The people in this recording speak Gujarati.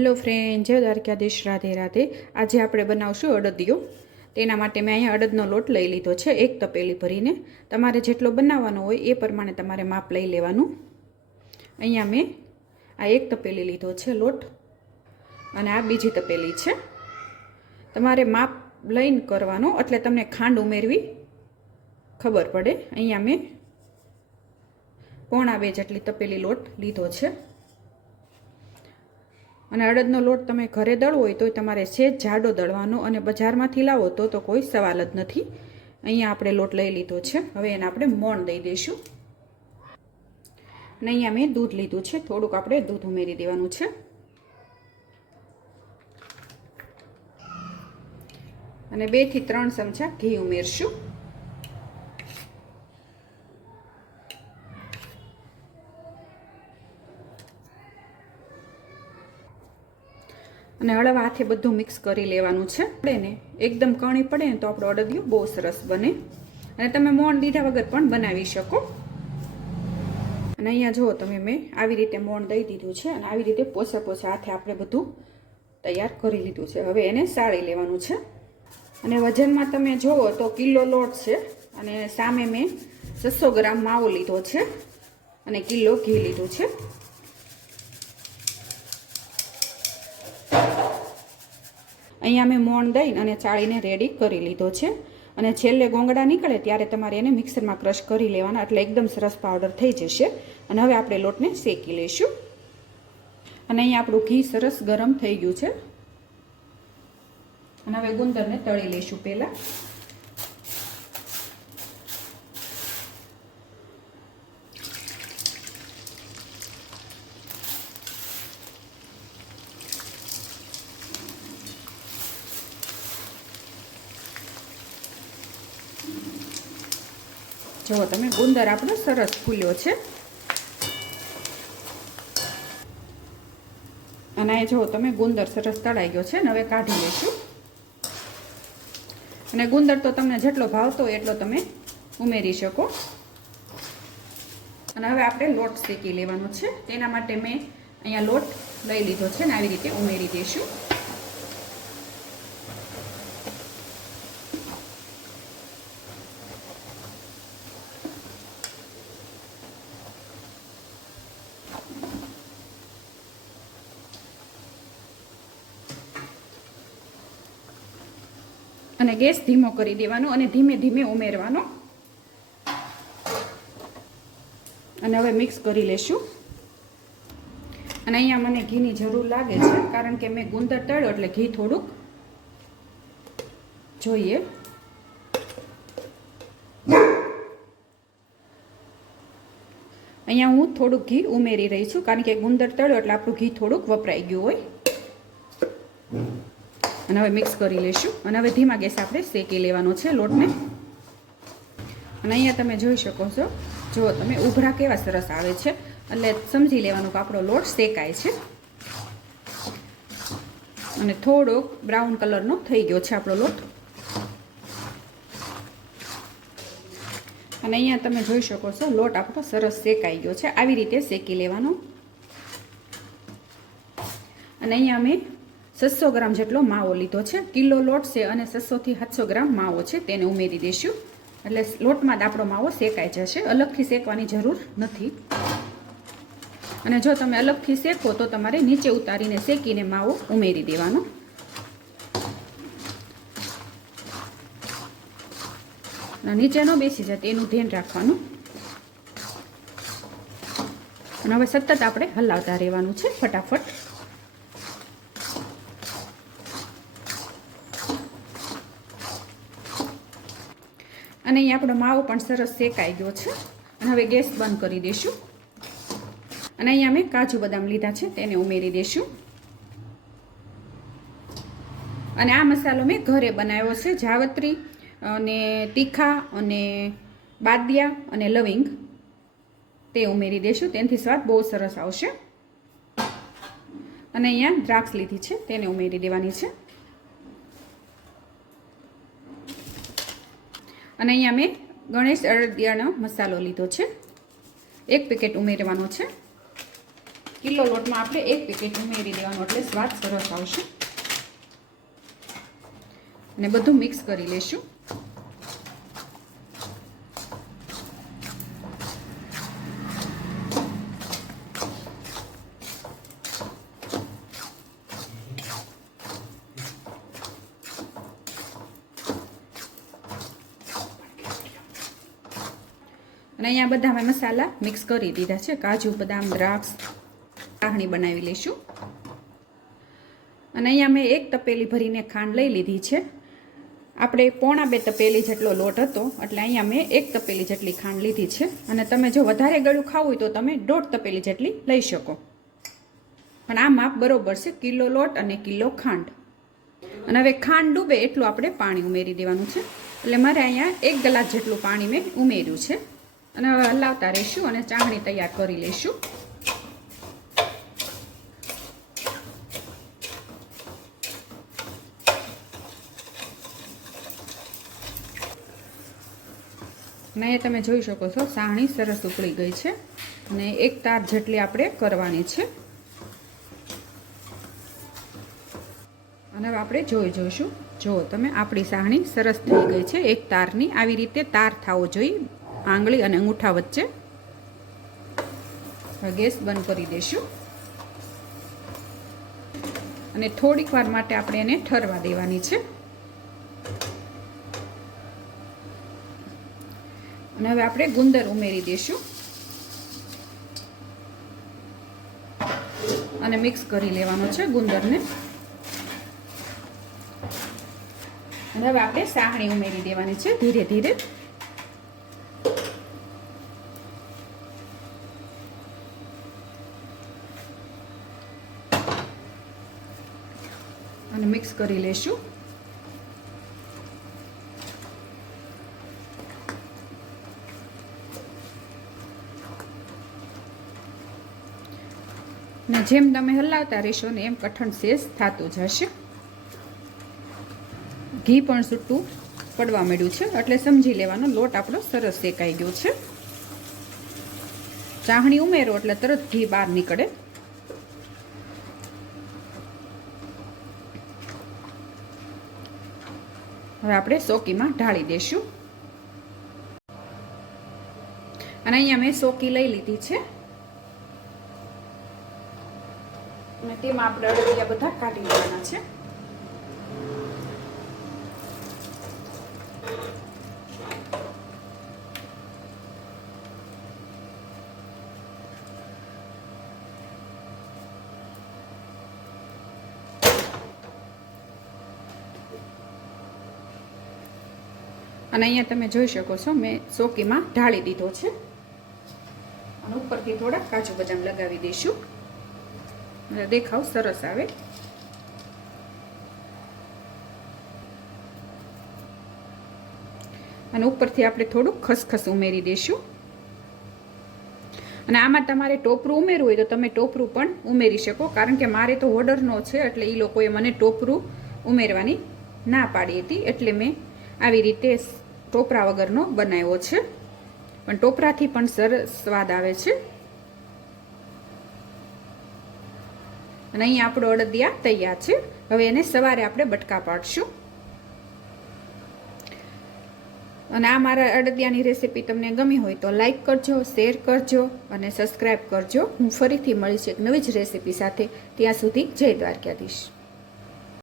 હલો ફ્રેન્ડ, જય દ્વારકાધીશ, રાધે રાધે। આજે આપણે બનાવશું અડદિયો। તેના માટે મેં અહીંયા અડદનો લોટ લઈ લીધો છે, એક તપેલી ભરીને। તમારે જેટલો બનાવવાનો હોય એ પ્રમાણે તમારે માપ લઈ લેવાનું। અહીંયા મેં આ એક તપેલી લીધો છે લોટ, અને આ બીજી તપેલી છે। તમારે માપ લઈને કરવાનો, એટલે તમને ખાંડ ઉમેરવી ખબર પડે। અહીંયા મેં પોણા 2 જેટલી તપેલી લોટ લીધો છે। અને અડદનો લોટ તમે ઘરે દળવો હોય તો તમારે સેજ જાડો દળવાનો, અને બજારમાંથી લાવો તો કોઈ સવાલ જ નથી। અહીંયા આપણે લોટ લઈ લીધો છે, હવે એને આપણે મોણ દઈ દઈશું। અને અહીંયા મેં દૂધ લીધું છે, થોડુંક આપણે દૂધ ઉમેરી દેવાનું છે। અને 2 થી 3 ચમચા ઘી ઉમેરશું। અને હળવા હાથે બધું મિક્સ કરી લેવાનું છે। આપણે ને એકદમ કણી પડે ને તો આપણો અડદિયો બહુ સરસ બને, અને તમે મોણ દીધા વગર પણ બનાવી શકો। અને અહીંયા જુઓ તમે, મેં આવી રીતે મોણ દઈ દીધું છે, અને આવી રીતે પોસા પોસા હાથે આપણે બધું તૈયાર કરી લીધું છે। હવે એને સાળી લેવાનું છે। અને વજનમાં તમે જુઓ તો કિલો લોટ છે, અને સામે મેં 600 ગ્રામ માવો લીધો છે, અને કિલો ઘી લીધું છે। અહીંયા મેં મોણ દઈને અને ચાળીને રેડી કરી લીધો છે। અને છેલ્લે ગોંગડા નીકળે ત્યારે તમારે એને મિક્સરમાં ક્રશ કરી લેવાના, એટલે એકદમ સરસ પાવડર થઈ જશે। અને હવે આપણે લોટને શેકી લઈશું। અને અહીંયા આપણું ઘી સરસ ગરમ થઈ ગયું છે, અને હવે ગુંદરને તળી લઈશું પહેલાં। જુઓ તમે, ગુંદર આપણો સરસ ફૂલ્યો છે। અને આ જુઓ તમે, ગુંદર સરસ તળાઈ ગયો છે, ને હવે કાઢી લઈશું। અને ગુંદર તો તમને જેટલો ભાવતો હોય એટલો તમે ઉમેરી શકો। અને હવે આપણે લોટ શેકી લેવાનો છે। તેના માટે મેં અહીંયા લોટ લઈ લીધો છે, ને આવી રીતે ઉમેરી દઈશું। અને ગેસ ધીમો કરી દેવાનો, અને ધીમે ધીમે ઉમેરવાનો। અને હવે મિક્સ કરી લેશું। અને અહીંયા મને ઘીની જરૂર લાગે છે, કારણ કે મેં ગુંદર તળ્યો એટલે ઘી થોડુંક જોઈએ। અહીંયા હું થોડુંક ઘી ઉમેરી રહી છું, કારણ કે ગુંદર તળ્યો એટલે આપણું ઘી થોડુંક વપરાઈ ગયું હોય। અને હવે મિક્સ કરી લઈશું। અને હવે ધીમા ગેસ આપણે શેકી લેવાનો છે લોટને। અને અહીંયા તમે જોઈ શકો છો, જુઓ તમે, ઉભરા કેવા સરસ આવે છે, એટલે સમજી લેવાનું કે આપણો લોટ શેકાય છે। અને થોડોક બ્રાઉન કલરનો થઈ ગયો છે આપણો લોટ। અને અહીંયા તમે જોઈ શકો છો, લોટ આપણો સરસ શેકાઈ ગયો છે। આવી રીતે શેકી લેવાનો। અને અહીંયા મેં 600 ગ્રામ જેટલો માવો લીધો છે। કિલો લોટ છે, અને 600 થી 700 ગ્રામ માવો છે, તેને ઉમેરી દઈશું। એટલે લોટમાં જ આપણો માવો શેકાઈ જશે, અલગથી શેકવાની જરૂર નથી। અને જો તમે અલગથી શેકો તો તમારે નીચે ઉતારીને શેકીને માવો ઉમેરી દેવાનો। નીચે ન બેસી જાય એનું ધ્યાન રાખવાનું। અને હવે સતત આપણે હલાવતા રહેવાનું છે ફટાફટ। અને અહીંયા આપણો માવો પણ સરસ શેકાઈ ગયો છે। અને હવે ગેસ બંધ કરી દઈશું। અને અહીંયા મેં કાજુ બદામ લીધા છે, તેને ઉમેરી દઈશું। અને આ મસાલો મેં ઘરે બનાવ્યો છે। જાવત્રી અને તીખા અને બાદિયા અને લવિંગ તે ઉમેરી દઈશું, તેનાથી સ્વાદ બહુ સરસ આવશે। અને અહીંયા દ્રાક્ષ લીધી છે, તેને ઉમેરી દેવાની છે। અને અહીંયા મેં ગણેશ અડદિયાનો મસાલો લીધો છે, 1 પેકેટ ઉમેરવાનો છે। કિલો લોટમાં આપણે 1 પેકેટ ઉમેરી દેવાનું એટલે સ્વાદ સરસ આવશે. અને બધું મિક્સ કરી લેશું. અને અહીંયા બધા મેં મસાલા મિક્સ કરી દીધા છે. કાજુ, બદામ, દ્રાક્ષ, ચાસણી બનાવી લઈશું. અને અહીંયા મેં 1 તપેલી ભરીને ખાંડ લઈ લીધી છે. આપણે 1.25 તપેલી જેટલો લોટ હતો એટલે અહીંયા મેં 1 તપેલી જેટલી ખાંડ લીધી છે. અને તમે જો વધારે ગળ્યું ખાવું હોય તો તમે 1.5 તપેલી જેટલી લઈ શકો. પણ આ માપ બરોબર છે, કિલો લોટ અને કિલો ખાંડ. અને હવે ખાંડ ડૂબે એટલું આપણે પાણી ઉમેરી દેવાનું છે. એટલે મારે અહીંયા 1 ગ્લાસ જેટલું પાણી મેં ઉમેર્યું છે. અને હવે હલાવતા રહીશું અને ચાસણી તૈયાર કરી લઈશું. અને અહીંયા તમે જોઈ શકો છો ચાસણી સરસ ઉકળી ગઈ છે. અને 1 તાર જેટલી આપણે કરવાની છે. અને હવે આપણે જોઈશું. જો તમે આપણી ચાસણી સરસ થઈ ગઈ છે. 1 તારની આવી રીતે તાર થવો જોઈએ આંગળી અને અંગૂઠા વચ્ચે. હવે ગેસ બંધ કરી દઈશું અને થોડીક વાર માટે આપણે એને ઠરવા દેવાની છે. અને હવે આપણે ગુંદર ઉમેરી દઈશું અને મિક્સ કરી લેવાનો છે ગુંદરને. અને હવે આપણે ચાસણી ઉમેરી દેવાની છે ધીરે ધીરે. અને મિક્સ કરી લેશું. ને જેમ તમે હલાવતા રહેશો ને એમ કઠણ શેષ થતું જશે. ઘી પણ છૂટું પડવા માંડ્યું છે એટલે સમજી લેવાનો લોટ આપણો સરસ શેકાઈ ગયો છે. ચાસણી ઉમેરો એટલે તરત ઘી બહાર નીકળે. હવે આપણે સોકીમાં ઢાળી દઈશું. અને અહીંયા મેં સોકી લઈ લીધી છે. અને તેમાં આપણે અડદિયા બધા કાઢી લેવાના છે. અને અહીંયા તમે જોઈ શકો છો મેં સોકીમાં ઢાળી દીધો છે. અને ઉપરથી થોડા કાજુ બદામ લગાવી દઈશું. દેખાવ સરસ આવે. અને ઉપરથી આપણે થોડું ખસખસ ઉમેરી દઈશું. અને આમાં તમારે ટોપરું ઉમેરવું હોય તો તમે ટોપરું પણ ઉમેરી શકો. કારણ કે મારે તો ઓર્ડરનો છે એટલે એ લોકોએ મને ટોપરું ઉમેરવાની ના પાડી હતી એટલે મેં આવી રીતે ટોપરા વગરનો બનાવ્યો છે. પણ ટોપરાથી પણ સરસ સ્વાદ આવે છે. અને અહીંયા આપણો અડદિયા તૈયાર છે. હવે એને સવારે આપણે બટકા પાડશું. અને આ મારા અડદિયાની રેસીપી તમને ગમી હોય તો લાઈક કરજો, શેર કરજો અને સબસ્ક્રાઈબ કરજો. હું ફરીથી મળીશ એક નવી જ રેસીપી સાથે. ત્યાં સુધી જય દ્વારકાધીશ.